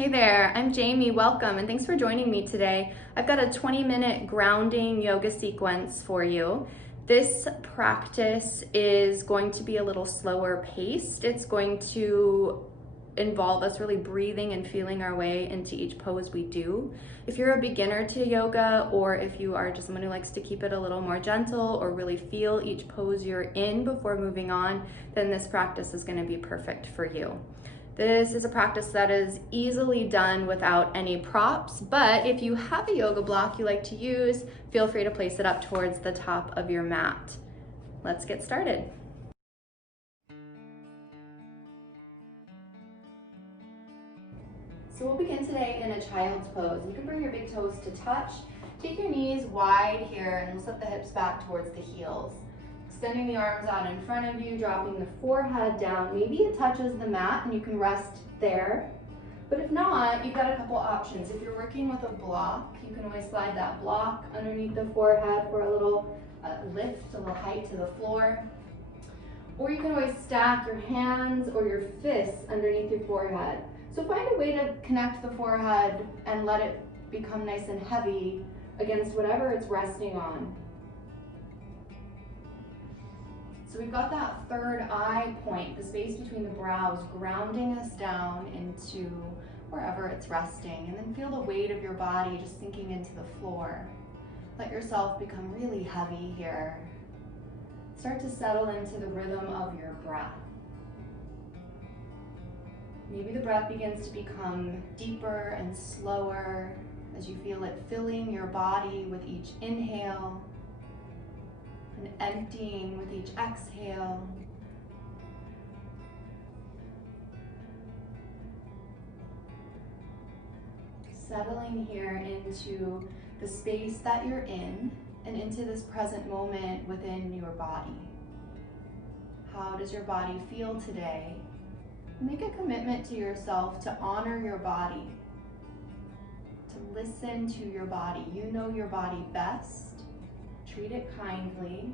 Hey there, I'm Jamie. Welcome and thanks for joining me today. I've got a 20-minute grounding yoga sequence for you. This practice is going to be a little slower paced. It's going to involve us really breathing and feeling our way into each pose we do. If you're a beginner to yoga, or if you are just someone who likes to keep it a little more gentle or really feel each pose you're in before moving on, then this practice is going to be perfect for you. This is a practice that is easily done without any props, but if you have a yoga block you like to use, feel free to place it up towards the top of your mat. Let's get started. So we'll begin today in a child's pose. You can bring your big toes to touch. Take your knees wide here and we'll set the hips back towards the heels. Extending the arms out in front of you, dropping the forehead down. Maybe it touches the mat and you can rest there. But if not, you've got a couple options. If you're working with a block, you can always slide that block underneath the forehead for a little lift, a little height to the floor. Or you can always stack your hands or your fists underneath your forehead. So find a way to connect the forehead and let it become nice and heavy against whatever it's resting on. So we've got that third eye point, the space between the brows, grounding us down into wherever it's resting. And then feel the weight of your body just sinking into the floor. Let yourself become really heavy here. Start to settle into the rhythm of your breath. Maybe the breath begins to become deeper and slower as you feel it filling your body with each inhale and emptying with each exhale. Settling here into the space that you're in and into this present moment within your body. How does your body feel today? Make a commitment to yourself to honor your body, to listen to your body. You know your body best. Treat it kindly.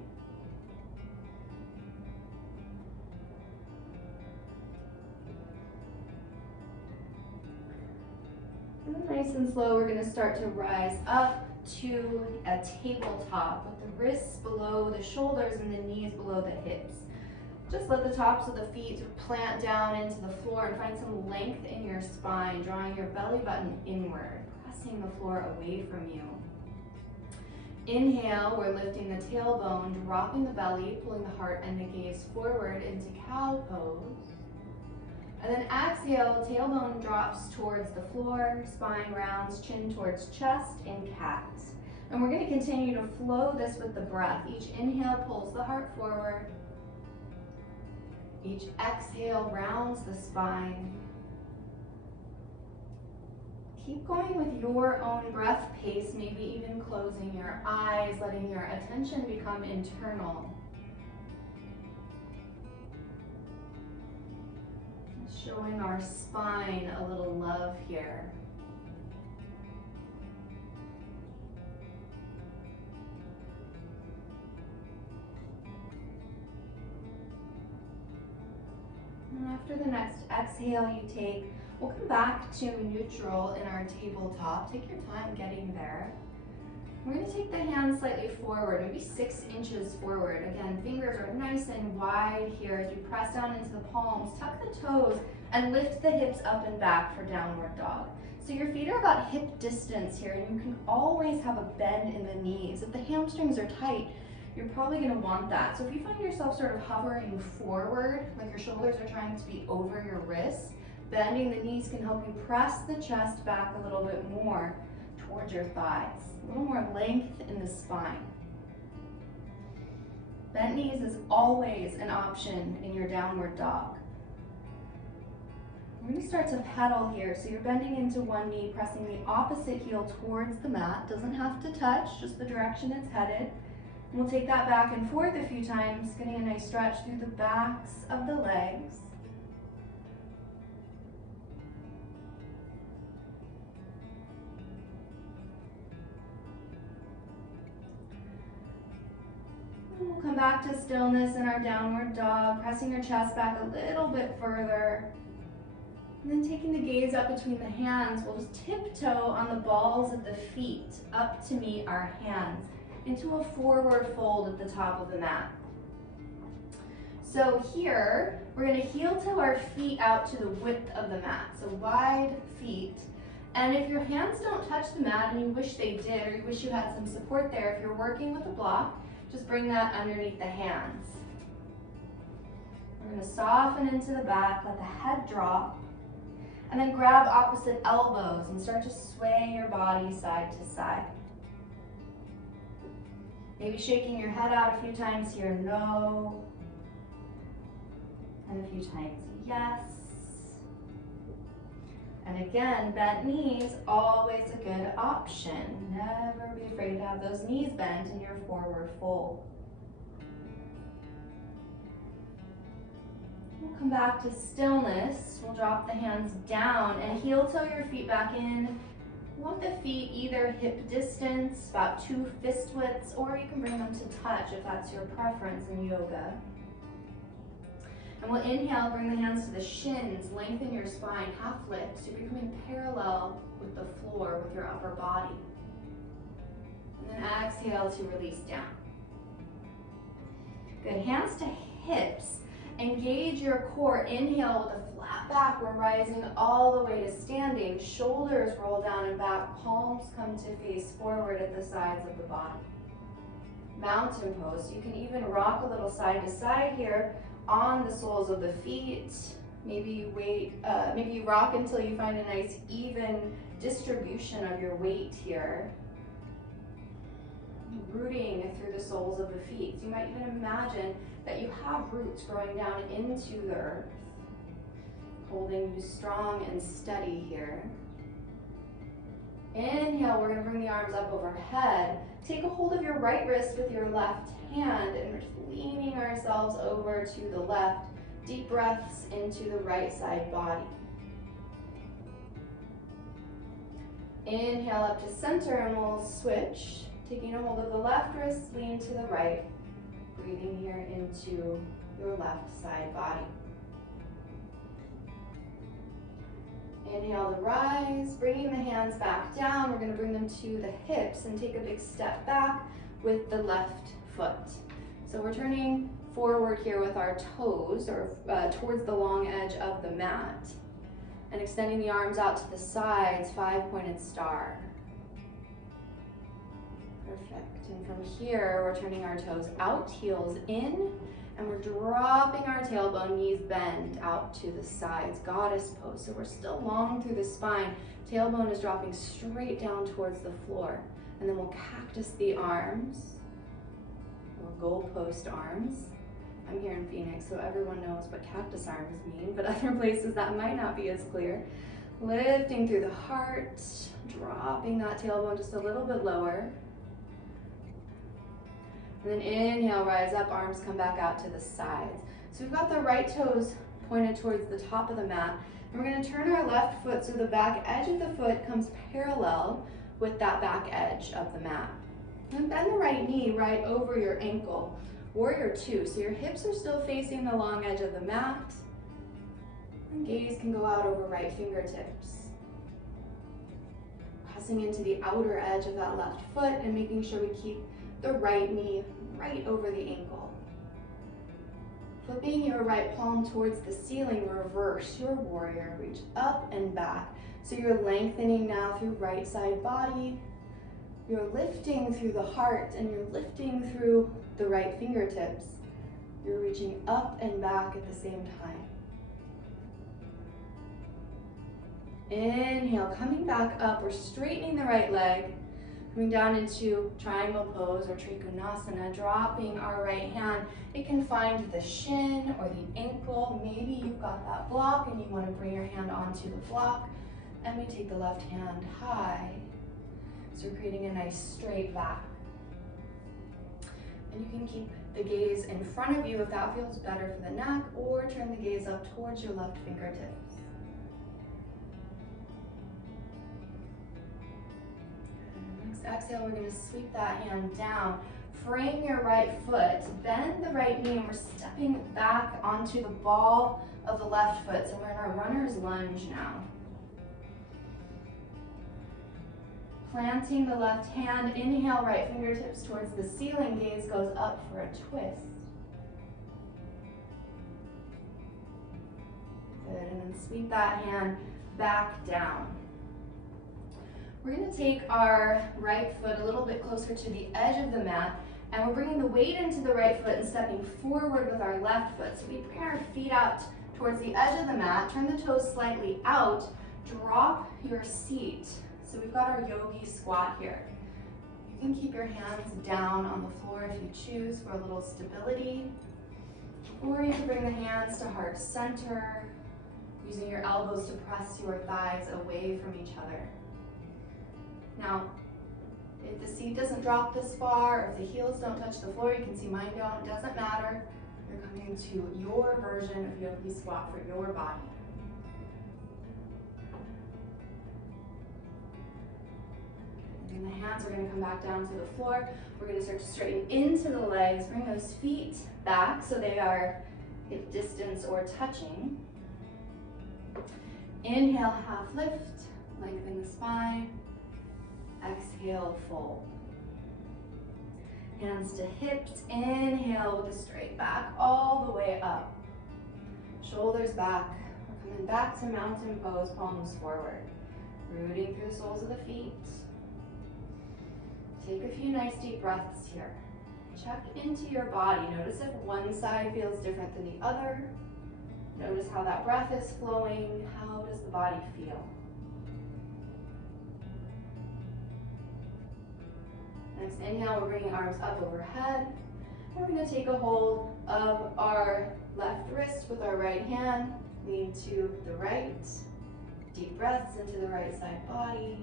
And nice and slow, we're going to start to rise up to a tabletop with the wrists below the shoulders and the knees below the hips. Just let the tops of the feet plant down into the floor and find some length in your spine, drawing your belly button inward, pressing the floor away from you. Inhale, we're lifting the tailbone, dropping the belly, pulling the heart and the gaze forward into cow pose. And then exhale, tailbone drops towards the floor, spine rounds, chin towards chest in cat. And we're going to continue to flow this with the breath. Each inhale pulls the heart forward. Each exhale rounds the spine. Keep going with your own breath pace, maybe even closing your eyes, letting your attention become internal. Showing our spine a little love here. And after the next exhale you take, we'll come back to neutral in our tabletop. Take your time getting there. We're going to take the hands slightly forward, maybe 6 inches forward. Again, fingers are nice and wide here as you press down into the palms. Tuck the toes and lift the hips up and back for downward dog. So your feet are about hip distance here, and you can always have a bend in the knees. If the hamstrings are tight, you're probably going to want that. So if you find yourself sort of hovering forward, like your shoulders are trying to be over your wrists, bending the knees can help you press the chest back a little bit more towards your thighs. A little more length in the spine. Bent knees is always an option in your downward dog. We're going to start to pedal here. So you're bending into one knee, pressing the opposite heel towards the mat. Doesn't have to touch, just the direction it's headed. And we'll take that back and forth a few times, getting a nice stretch through the backs of the legs. And we'll come back to stillness in our downward dog, pressing your chest back a little bit further. And then taking the gaze up between the hands, we'll just tiptoe on the balls of the feet up to meet our hands into a forward fold at the top of the mat. So here, we're gonna heel toe our feet out to the width of the mat, so wide feet. And if your hands don't touch the mat and you wish they did, or you wish you had some support there, if you're working with a block, just bring that underneath the hands. We're gonna soften into the back, let the head drop, and then grab opposite elbows and start to sway your body side to side. Maybe shaking your head out a few times here, no. And a few times, yes. And again, bent knees, always a good option. Never be afraid to have those knees bent in your forward fold. We'll come back to stillness. We'll drop the hands down and heel toe your feet back in. You want the feet either hip distance, about 2 fist widths, or you can bring them to touch if that's your preference in yoga. And we'll inhale, bring the hands to the shins, lengthen your spine, half lift, so you're becoming parallel with the floor, with your upper body. And then exhale to release down. Good, hands to hips. Engage your core. Inhale with a flat back. We're rising all the way to standing. Shoulders roll down and back. Palms come to face forward at the sides of the body. Mountain pose. You can even rock a little side to side here on the soles of the feet. Maybe you maybe you rock until you find a nice even distribution of your weight here. Rooting through the soles of the feet. So you might even imagine that you have roots growing down into the earth, holding you strong and steady here. Inhale, we're gonna bring the arms up overhead. Take a hold of your right wrist with your left hand, and we're just leaning ourselves over to the left. Deep breaths into the right side body. Inhale up to center, and we'll switch. Taking a hold of the left wrist, lean to the right. Breathing here into your left side body. Inhale to rise, bringing the hands back down. We're going to bring them to the hips and take a big step back with the left foot. So we're turning forward here with our toes, or towards the long edge of the mat, and extending the arms out to the sides, 5-pointed star. Perfect. And from here, we're turning our toes out, heels in, and we're dropping our tailbone, knees bend out to the sides, goddess pose. So we're still long through the spine. Tailbone is dropping straight down towards the floor. And then we'll cactus the arms, or goalpost arms. I'm here in Phoenix, so everyone knows what cactus arms mean, but other places that might not be as clear. Lifting through the heart, dropping that tailbone just a little bit lower. And then inhale, rise up, arms come back out to the sides. So we've got the right toes pointed towards the top of the mat. And we're going to turn our left foot so the back edge of the foot comes parallel with that back edge of the mat. And bend the right knee right over your ankle, warrior two. So your hips are still facing the long edge of the mat. And gaze can go out over right fingertips. Pressing into the outer edge of that left foot and making sure we keep the right knee right over the ankle. Flipping your right palm towards the ceiling, reverse your warrior, reach up and back. So you're lengthening now through right side body. You're lifting through the heart, and you're lifting through the right fingertips. You're reaching up and back at the same time. Inhale, coming back up, we're straightening the right leg. Coming down into triangle pose or trikonasana, dropping our right hand. It can find the shin or the ankle. Maybe you've got that block and you want to bring your hand onto the block. And we take the left hand high. So we're creating a nice straight back. And you can keep the gaze in front of you if that feels better for the neck, or turn the gaze up towards your left fingertips. Exhale, we're going to sweep that hand down, frame your right foot, bend the right knee, and we're stepping back onto the ball of the left foot. So we're in our runner's lunge now. Planting the left hand, inhale, right fingertips towards the ceiling, gaze goes up for a twist. Good, and then sweep that hand back down. We're going to take our right foot a little bit closer to the edge of the mat, and we're bringing the weight into the right foot and stepping forward with our left foot. So we bring our feet out towards the edge of the mat, turn the toes slightly out, drop your seat. So we've got our yogi squat here. You can keep your hands down on the floor if you choose for a little stability, or you can bring the hands to heart center, using your elbows to press your thighs away from each other. Now, if the seat doesn't drop this far, or if the heels don't touch the floor, you can see mine don't, it doesn't matter. You're coming to your version of yogi squat for your body. And the hands are going to come back down to the floor. We're going to start to straighten into the legs. Bring those feet back so they are hip distance or touching. Inhale, half lift, lengthen the spine. Exhale, fold. Hands to hips, inhale with a straight back all the way up. Shoulders back. We're coming back to mountain pose, palms forward. Rooting through the soles of the feet. Take a few nice deep breaths here. Check into your body. Notice if one side feels different than the other. Notice how that breath is flowing. How does the body feel? Next inhale, we're bringing arms up overhead. And we're going to take a hold of our left wrist with our right hand. Lean to the right. Deep breaths into the right side body.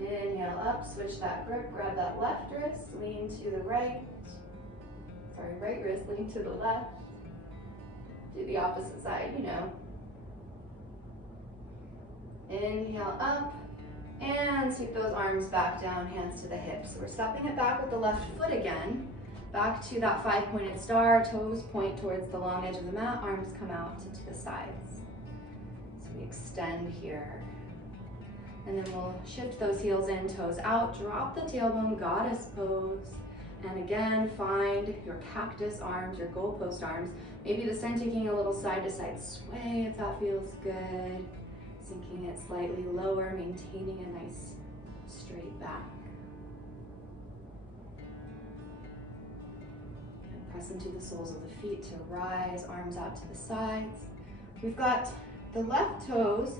Inhale up, switch that grip, grab that left wrist, lean to the right. Sorry, right wrist, lean to the left. Do the opposite side, you know. Inhale up, and sweep those arms back down, hands to the hips. So we're stepping it back with the left foot again. Back to that 5-pointed star, toes point towards the long edge of the mat, arms come out to the sides. So we extend here. And then we'll shift those heels in, toes out, drop the tailbone, goddess pose. And again, find your cactus arms, your goalpost arms. Maybe this time taking a little side to side sway if that feels good. Sinking it slightly lower, maintaining a nice straight back. And press into the soles of the feet to rise, arms out to the sides. We've got the left toes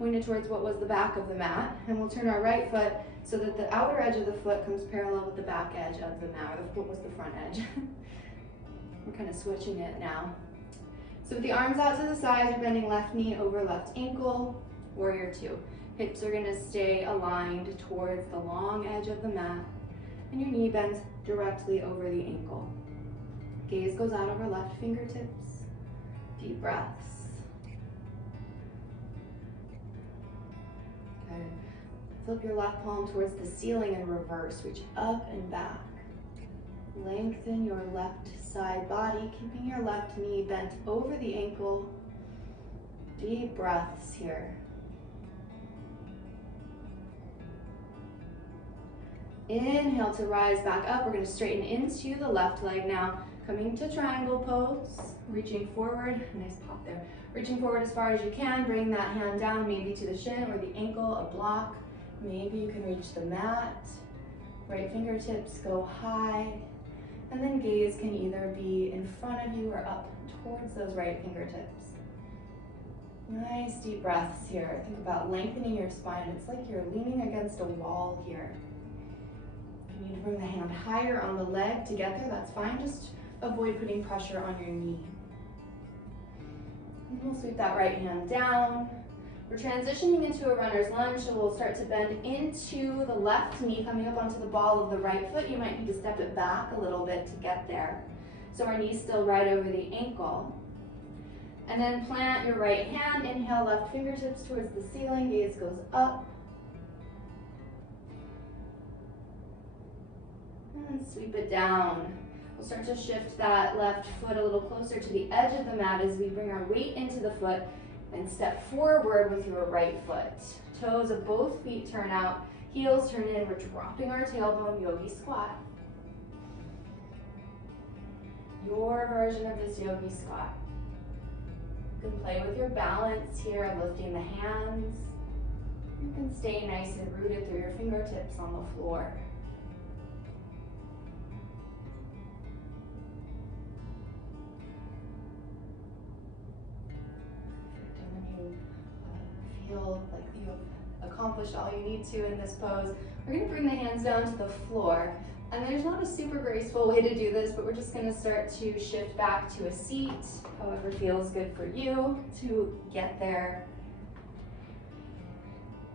pointed towards what was the back of the mat, and we'll turn our right foot so that the outer edge of the foot comes parallel with the back edge of the mat, or what was the front edge. We're kind of switching it now. So with the arms out to the sides, you're bending left knee over left ankle, warrior two. Hips are gonna stay aligned towards the long edge of the mat, and your knee bends directly over the ankle. Gaze goes out over left fingertips. Deep breaths. Okay. Flip your left palm towards the ceiling in reverse. Reach up and back. Lengthen your left side body, keeping your left knee bent over the ankle. Deep breaths here. Inhale to rise back up. We're going to straighten into the left leg now. Coming to triangle pose, reaching forward. Nice pop there. Reaching forward as far as you can. Bring that hand down, maybe to the shin or the ankle, a block. Maybe you can reach the mat. Right fingertips go high. And then gaze can either be in front of you or up towards those right fingertips. Nice deep breaths here. Think about lengthening your spine. It's like you're leaning against a wall here. If you need to bring the hand higher on the leg to get there, that's fine. Just avoid putting pressure on your knee. And we'll sweep that right hand down. We're transitioning into a runner's lunge, so we'll start to bend into the left knee, coming up onto the ball of the right foot. You might need to step it back a little bit to get there. So our knee's still right over the ankle. And then plant your right hand, inhale left fingertips towards the ceiling, gaze goes up. in, sweep it down. We'll start to shift that left foot a little closer to the edge of the mat as we bring our weight into the foot and step forward with your right foot. Toes of both feet turn out, heels turn in. We're dropping our tailbone, yogi squat. Your version of this yogi squat. You can play with your balance here, lifting the hands. You can stay nice and rooted through your fingertips on the floor. Feel like you've accomplished all you need to in this pose. We're going to bring the hands down to the floor. And there's not a super graceful way to do this, but we're just going to start to shift back to a seat, however feels good for you to get there.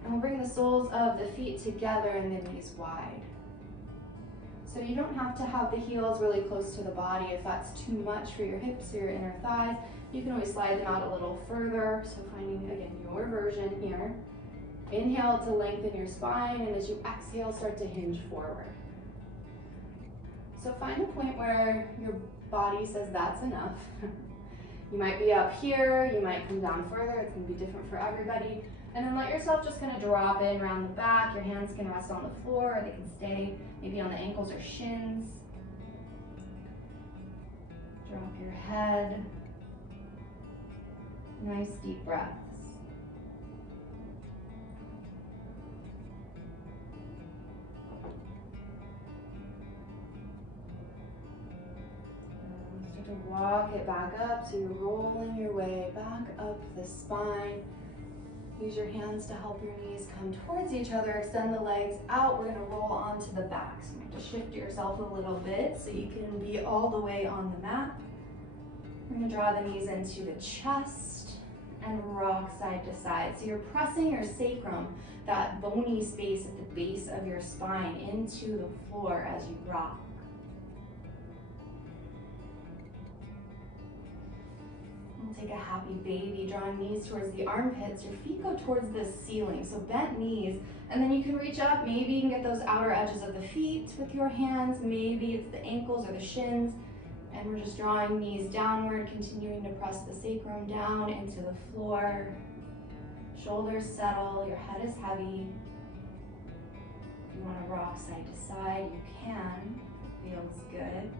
And we'll bring the soles of the feet together and the knees wide. So you don't have to have the heels really close to the body if that's too much for your hips or your inner thighs. You can always slide them out a little further. So finding, again, your version here. Inhale to lengthen your spine, and as you exhale, start to hinge forward. So find a point where your body says that's enough. You might be up here, you might come down further. It's going to be different for everybody. And then let yourself just kind of drop in around the back. Your hands can rest on the floor, or they can stay maybe on the ankles or shins. Drop your head. Nice deep breaths. Start to walk it back up, so you're rolling your way back up the spine. Use your hands to help your knees come towards each other. Extend the legs out. We're going to roll onto the back. So you have to shift yourself a little bit so you can be all the way on the mat. We're going to draw the knees into the chest and rock side to side. So you're pressing your sacrum, that bony space at the base of your spine, into the floor as you rock. We'll take a happy baby, drawing knees towards the armpits. Your feet go towards the ceiling, so bent knees. And then you can reach up. Maybe you can get those outer edges of the feet with your hands. Maybe it's the ankles or the shins. And we're just drawing knees downward, continuing to press the sacrum down into the floor. Shoulders settle, your head is heavy. If you want to rock side to side, you can. It feels good.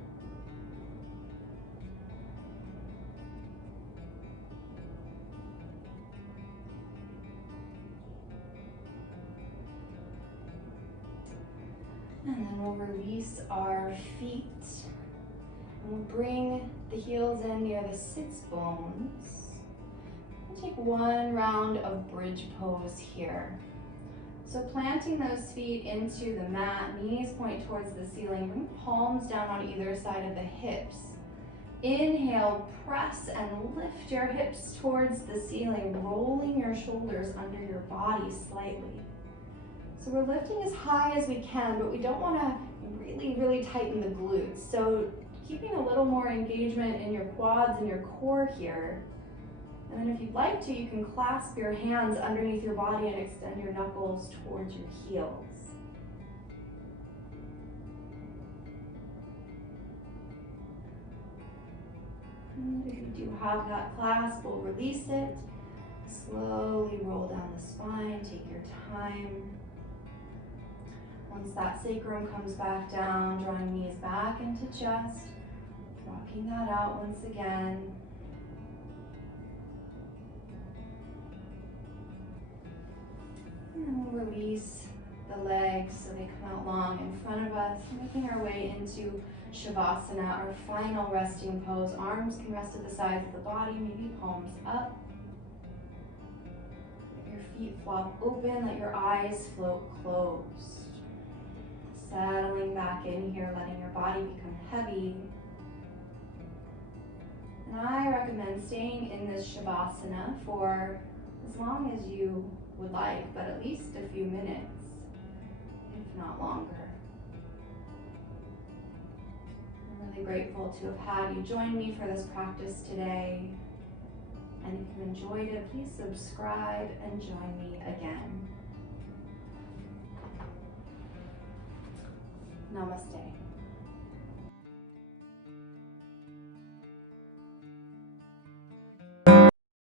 And then we'll release our feet. And we'll bring the heels in near the sits bones. We'll take one round of bridge pose here. So planting those feet into the mat, knees point towards the ceiling, bring palms down on either side of the hips. Inhale, press and lift your hips towards the ceiling, rolling your shoulders under your body slightly. So we're lifting as high as we can, but we don't want to really tighten the glutes. So keeping a little more engagement in your quads and your core here. And then if you'd like to, you can clasp your hands underneath your body and extend your knuckles towards your heels. And if you do have that clasp, we'll release it. Slowly roll down the spine, take your time. Once that sacrum comes back down, drawing knees back into chest, rocking that out once again. And we'll release the legs so they come out long in front of us, making our way into Shavasana, our final resting pose. Arms can rest at the sides of the body, maybe palms up. Let your feet flop open, let your eyes float closed. Settling back in here, letting your body become heavy. And I recommend staying in this Shavasana for as long as you would like, but at least a few minutes, if not longer. I'm really grateful to have had you join me for this practice today. And if you enjoyed it, please subscribe and join me again. Namaste.